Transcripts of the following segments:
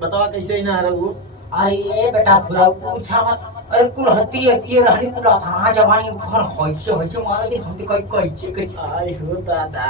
बतावा कैसे ही ना रघु। अरे बेटा खुरा पूछा मत। अरे कुल हत्ती हत्ती रहनी कुल था जवानी भर होइचे मारे दे हम तो कई आई हो दादा।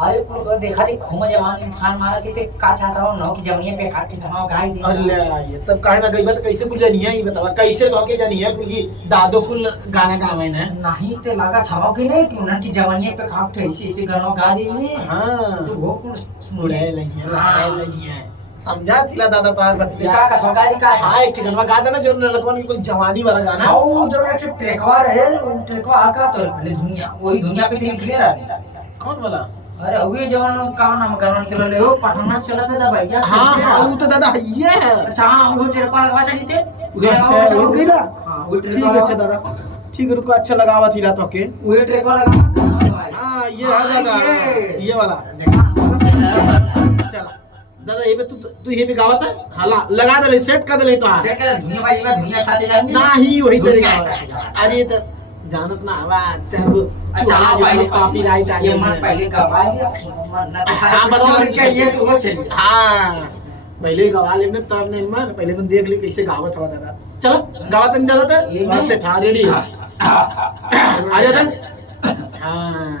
अरे कुल देखा थी खूब जवानी फान मारा थी ते का चाहता हो नौ की जवानी पे काटे ना गाय दे। अरे ये तब काहे ना गई बात कैसे कुल जानी है ये बतावा कैसे धोके जानी है कुल की दादो कुल गाना गावे ना नहीं ते लगा था कि नहीं कि उनकी जवानी पे काटे ऐसे गाना गा दे में। हां तो वो कुल सुने लगी है समझा थिला दादा तोहार बतिया का थोगारी का हां एक गाना गा देना जो लड़कवन की कोई जवानी वाला गाना हां जो एक ट्रैकवा रहे ट्रैकवा आका तो दुनिया वही दुनिया पे तीन क्लियर आ कौन वाला। अरे अभी जवान का नाम करन के ले हो पटना चला था भैया। हां वो तो दादा ये है। अच्छा हां वो ट्रैकवा लगवा था जीते अच्छा वो गईला। हां वो ठीक है अच्छा दादा ठीक है रुको अच्छा लगावा थिला तो के वो ट्रैकवा लगा। हां ये है दादा ये वाला चला दादा ये पे तू ये पे गावत है हाला लगा दे सेट कर दे तो सेट का दुनिया भाई में दुनिया साथ जाएंगे नहीं वही तरीका अरे तो जानत ना आवाज चल अच्छा पहले कॉपीराइट आ ये मन पहले गवा दिया मन ना तो हां बताओ क्या ये तो वो चल हां पहले गवा ले ने तब ने मन पहले मन देख ली कैसे गावत हुआ दादा चलो गावत नहीं दादा तो बस से ठा रेडी आ जा हां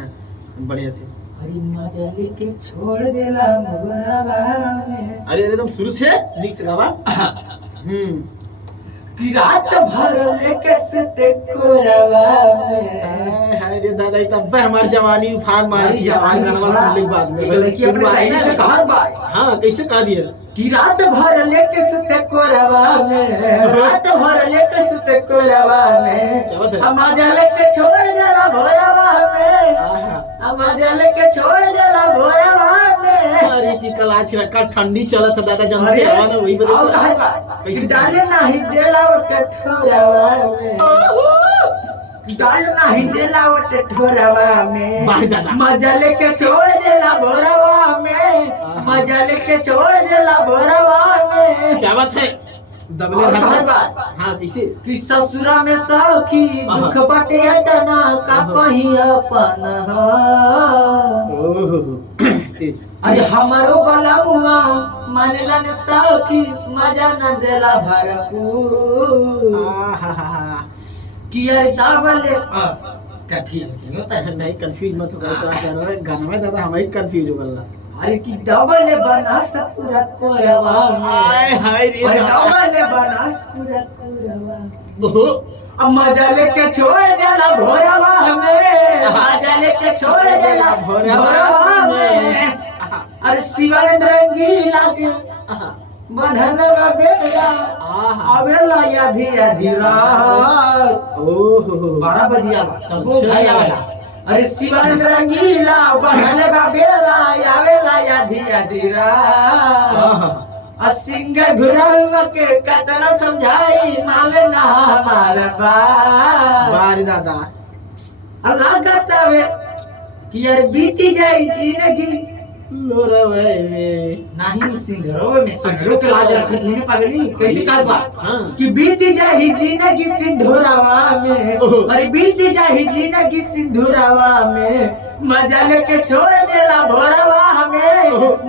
बढ़िया से अरे मजा लेके छोड़ देला मोरवा में। अरे एकदम शुरू से लिख से गावा कि रात भर लेके सुते कोरवा में। हाय रे दादा ये तब हमार जवानी उफान मारी थी हमार गाना सुन ले बाद में लड़की अपने सही से कहा भाई। हां कैसे कह दिया कि रात भर लेके सुते कोरवा में रात भर लेके सुते कोरवा में क्या बात है हम मजा लेके छोड़ देला भोरवा में हम मजा लेके छोड़ देला भोरवा में। अरे की कलाच रखा ठंडी चलत है दादा जानते हवा ना वही बता और कहे कैसे डाले नहीं देला वो टठोरवा में डाल नहीं देला वो टठोरवा में भाई दादा मजा लेके छोड़ देला भोरवा में मजा लेके छोड़ देला भोरवा में। क्या बात है दबले हाथ हां कैसे कि ससुरा में सखी दुख बटे तना का कहीं अपन ओहो तेज अरे हमारो बलमुआ मानेला न सखी मजा न देला भरपूर कि अरे दाबले कंफ्यूज होता है नहीं कंफ्यूज मत हो गाना में दादा हम ही कंफ्यूज हो गल्ला अरे कि डबल बनास पूरा कोरवा हाय हाय रे डबल बनास पूरा कोरवा अब मजा लेके छोड़ देला भोरवा में मजा लेके छोड़ देला भोरवा में। अरे शिवानंद रंगीला के बंधल बा बेड़ा आवेला आधी आधी रात ओहो 12 बजिया तब वो भाई आवेला। अरे शिवानंद रंगीला बहने बा बेरा आवेला आधी आधी रात सिंगर घुरावा के कतना समझाई माले ना हमारा बारी दादा अल्लाह कहतावे कि यार बीती जाई जिंदगी लोरवे में नहीं सिंधरोवे में सिंधरो के लाज रखत है पगली कैसे काट बा हां कि बीती जाही जिंदगी सिंधुरावा में अरे बीती जाही जिंदगी सिंधुरावा में मजा लेके छोड़ देला भोरवा में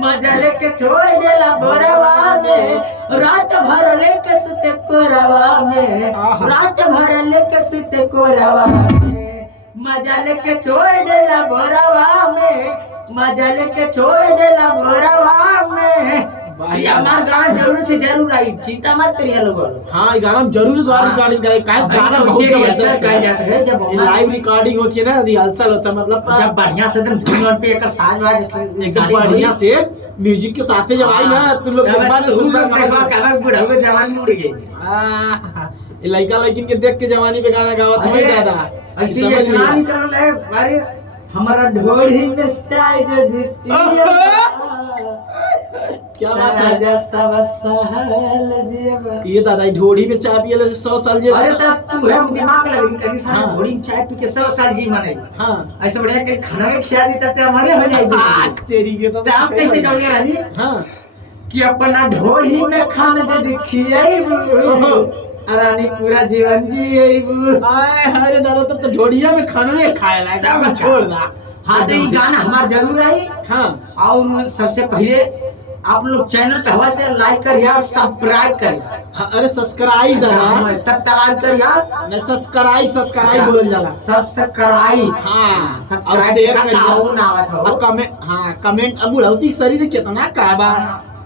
मजा लेके छोड़ देला भोरवा में रात भर लेके सुते कोरवा में रात भर लेके सुते कोरवा में मजा लेके छोड़ देला भोरवा में मजा लेके छोड़ देला भोरवा में। भाई हमार गाना जरूर से जरूर आई चिंता मत करिए लोगों। हां गाना जरूर द्वारा रिकॉर्डिंग करे काश गाना बहुत जबरदस्त गाया जाता है जब लाइव रिकॉर्डिंग होती है ना रिहर्सल होता है मतलब जब बढ़िया से एकदम धुन पे एक साज वाज एकदम बढ़िया से म्यूजिक के साथ जब आई ना तुम लोग दिमाग में सुन कवर बुढ़ा हो जवानी उड़ गई ये लड़का लड़किन के देख के जवानी पे गाना गावत है ज्यादा ऐसे योजना निकल है। अरे हमारा ढोड़ी में चाय जो दीती क्या बात है जैसा बसहल जीवा ये दादा ढोड़ी में चाय पियले से 100 साल जे। अरे तब तू हम दिमाग लगी कहीं सारा ढोड़ी में चाय पी के 100 साल जी मने। हां ऐसे बढ़िया के खाना में खिला दी तब हमारे हो जाएगी तेरी के तो आप कैसे करोगे रानी। हां कि अपना ढोड़ी में खाना जदी खियाई रानी पूरा जीवन जीबू। आए हाय रे दादा तब तो ढोड़िया में खाना में खाए लायक छोड़ दा। हाँ तो ये गाना हमार जरूर आई। हाँ और सबसे पहले आप लोग चैनल पे हवा थे लाइक करिए और सब्सक्राइब करिए। हाँ, अरे सब्सक्राइब दादा, तब तलाक करिए नहीं सब्सक्राइब बोलल जाला। सब्सक्राइब हाँ, और सब्सक्राइब शेयर का करिए काऊ ना आवत हो। और कमेंट, हाँ कमेंट। अब बुढ़ौती के शरीर कितना काबा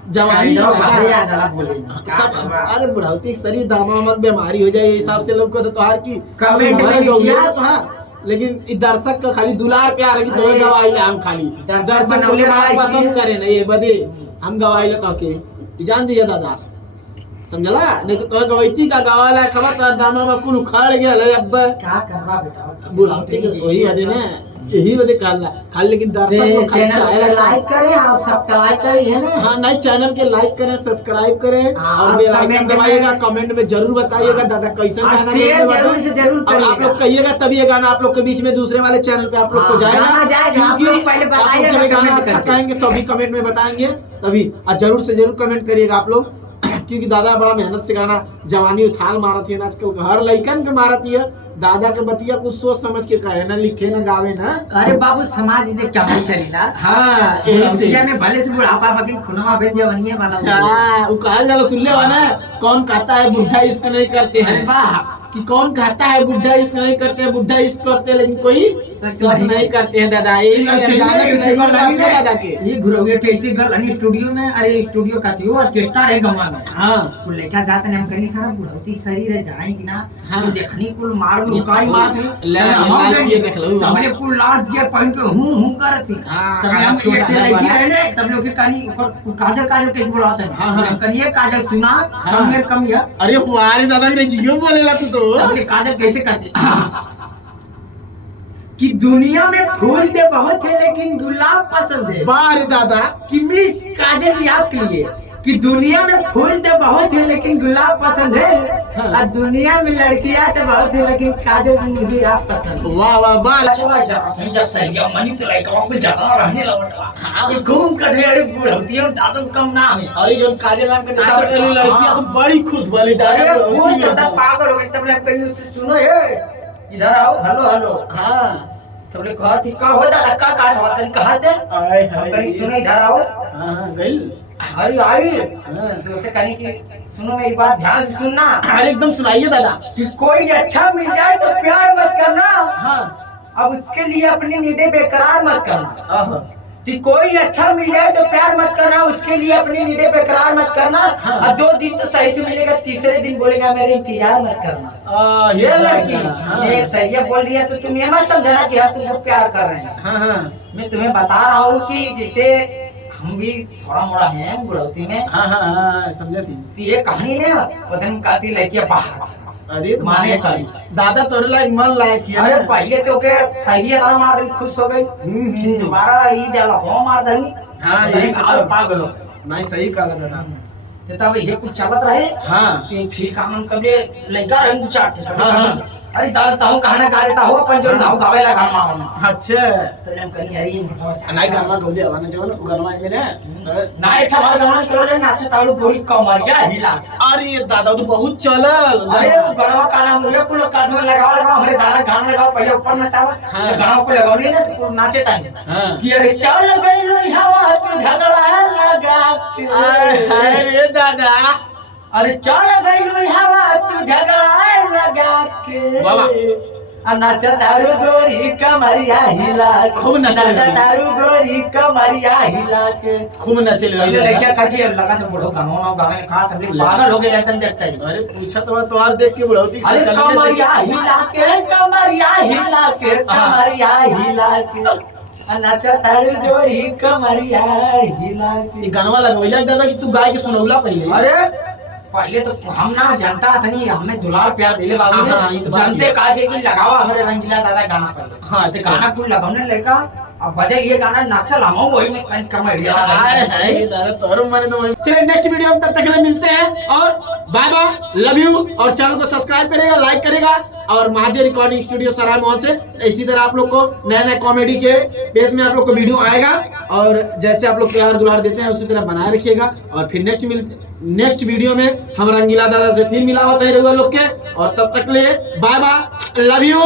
जवानी जो लगा। बाहर आ जाला बोले तब अरे बुढ़ौती के शरीर दामा बीमारी हो जाए हिसाब से लोग को तो तोहार की कमेंट में लिखिए। तोहार, लेकिन इ दर्शक का खाली दुलार प्यार है कि तो गवाही हम खाली दर्शक बनौले लोग रहा पसंद इसलिए। करे नहीं ये बदे हम गवाही लगा के जान दिया दादा, समझला। नहीं तो तोहे गवैती का गवाला खबर तो दामा में कुल उखाड़ गया है। अब क्या करवा बेटा, बुढ़ौती के वही बदे ना, यही बदे करला खाली, लेकिन दर्शक लोग खाली चैनल चाहे पे लगता है। लाइक करें और सब्सक्राइब करिए ना। हाँ नहीं, चैनल के लाइक करें, सब्सक्राइब करें हाँ, और बेल आइकन कमेंट में- दबाइएगा। कमेंट में जरूर बताइएगा दादा कैसा और गाना शेयर देखने जरूर वाला। से जरूर और आप करिएगा। लोग कहिएगा तभी ये गाना आप लोग के बीच में दूसरे वाले चैनल पे आप लोग को हाँ, जाएगा। गाना जाएगा, आप क्योंकि लोग पहले आप लोग बताइएगा, जब ये गाना कमेंट अच्छा करके। कहेंगे तभी कमेंट में बताएंगे तभी, और जरूर से जरूर कमेंट करिएगा आप लोग। क्योंकि दादा बड़ा मेहनत से गाना जवानी उछाल मारती है ना आजकल का, हर लइकन के मारती है। दादा के बतिया कुछ सोच समझ के कहे ना, लिखे ना, गावे ना। अरे बाबू समाज देख क्या नहीं चलीला। हाँ यही से इंडिया में भले से बुढ़ापा बकिन खुनवा बेच जवानी वाला हो गया। हाँ, वो कहा जाला सुन ले वाला, कौन कहता है बुढ़ा इश्क नहीं करते अरे हैं, वाह, कि कौन कहता है बुढ़ा इश्क नहीं करते हैं, बुढ़ा इश्क करते हैं लेकिन कोई सच सब नहीं करते हैं दादा। यही जाना कि नहीं बात है दादा के। ये गुरुगे कैसे गल अनि स्टूडियो में, अरे स्टूडियो का थियो ऑर्केस्ट्रा है गवा में। हाँ कुल लेके जाते ने हम कनी सारा बुढ़ौती शरीर है जाए कि ना। हाँ। कुल देखनी कुल मार रुकाई मार थी लाल बियर देख लो। तबले कुल लाल बियर पहन के हूं करत थी। हाँ, तबले हम छोटा एक है लड़की बड़ा। रहने तब लोग के कनी काजल काजल के बुलाते हैं। हाँ, हाँ। हम कनी ये काजल सुना हाँ। कम कम या अरे हमारे दादा भी जियो बोलेला तो तबले काजल कैसे करते कि दुनिया में फूल दे बहुत है लेकिन गुलाब पसंद है। बाहर दादा कि मिस काजल जी आपके लिए कि दुनिया में फूल तो बहुत है लेकिन गुलाब पसंद है। हाँ। और दुनिया में लड़कियां तो बहुत है लेकिन काजल मुझे आप पसंद है। वाह वाह बार जब सही मनी तो लाइक आपको ज्यादा रहने लगा। हाँ घूम कर अरे बुढ़ौतियों दांतों कम ना है। और ये जो काजल नाम के नाचने वाली लड़कियां तो बड़ी खुश वाली दादा। अरे बहुत ज्यादा पागल हो गई तब ले कहीं उससे सुनो ये इधर आओ हेलो हेलो। हाँ तब ले कहा थी का होता धक्का का था तन कहा थे आए हाय कहीं सुनो इधर आओ। हाँ गइल। अरे आई हाँ। तो उसे कहने की सुनो मेरी बात ध्यान से सुनना अरे एकदम सुनाइए दादा। कि कोई अच्छा मिल जाए तो प्यार मत करना। हाँ अब उसके लिए अपनी नींदें बेकरार मत करना। आहा। कि कोई अच्छा मिल जाए तो प्यार मत करना, उसके लिए अपनी नींदें बेकरार मत करना। हाँ। और 2 दिन तो सही से मिलेगा, तीसरे दिन बोलेगा मेरे इंतजार मत करना। ये लड़की ये सही है बोल दिया तो तुम ये मत समझना कि हम तुमको प्यार कर रहे हैं। हाँ हाँ मैं तुम्हें बता रहा हूँ कि जैसे हम भी थोड़ा मोड़ा हैं बुढ़ौती में। हाँ हाँ हाँ समझा थी। तो ये कहानी ने वतन कहती लड़कियां बाहर अरे तो माने माने काली। दादा तोरे लायक मन लायक ही अरे है ना। पहले तो के सही है ना मार दे खुश हो गई। फिर दोबारा ही डाला हो मार देंगी। हाँ, यही से और तो। पागल हो। नहीं सही कहा दादा। तो तब ये कुछ चलत रहे। हाँ तो फिर काम तबले लड़का रंग दो चाटे तब हाँ, कहा, हाँ। अरे दादा ताऊ कहना गा देता हो अपन जो हाँ। नाव गावेला गाना मारना। अच्छा तो हम कहीं अरे मतलब नहीं गरमा गौली आवाना जो ना गरमा में ना। ना एक हमार गाना निकल रहे नाचे ताड़ू पूरी कमरिया हिला। अरे दादा तो बहुत चलल। अरे गणवा का नाम मुझे कुल काजू लगाओ हमारे दादा गाना लगाओ पहले ऊपर नचावा। हाँ। तो गाना को लगाओ नहीं ना तो नाचे ताई। हाँ कि अरे चल गइलो हवा तू झगड़ा लगा के। हाय रे दादा। अरे चल गइलो हवा तू झगड़ा लगा के। वाह, आ नाचा दारू गोरी कमरिया हिला के। खूब नाचे नाचा लगी। दारू गोरी कमरिया हिला के। खूब नचे पहले लड़कियां करती है लगा तो बुढ़ो गाना गाने खा तब पागल हो गए एकदम देखता ही। अरे पूछा तो तो और देख के बुढ़ौती अरे कमरिया हिला के कमरिया हिला के कमरिया हिला के। नाचा तारू गोरी कमरिया हिला के। ये गानवा लगवैला दादा कि तू गाय के सुनौला पहले। अरे पहले तो हम ना जानता था नहीं हमें दुलार प्यार दिले बाबू ने। हाँ, ये तो बात जानते है। कहा कि लगावा हमारे रंगीला दादा गाना पहले। हाँ तो गाना कुल लगाने लगा अब बजे ये गाना नाचल हम वही में तन कमरिया हाय हाय ये दादा तोर माने तो चलिए नेक्स्ट वीडियो में तब तक के लिए मिलते हैं और बाय बाय लव यू। और चैनल को सब्सक्राइब करेगा, लाइक करेगा और महादेव रिकॉर्डिंग स्टूडियो सराय मोहन से इसी तरह आप लोग को नए नए कॉमेडी के बेस में आप लोग को वीडियो आएगा। और जैसे आप लोग प्यार दुलार देते हैं उसी तरह बनाए रखिएगा। और फिर नेक्स्ट वीडियो में हम रंगीला दादा से फिर मिलावत है लोग के। और तब तक लिए बाय बाय लव यू।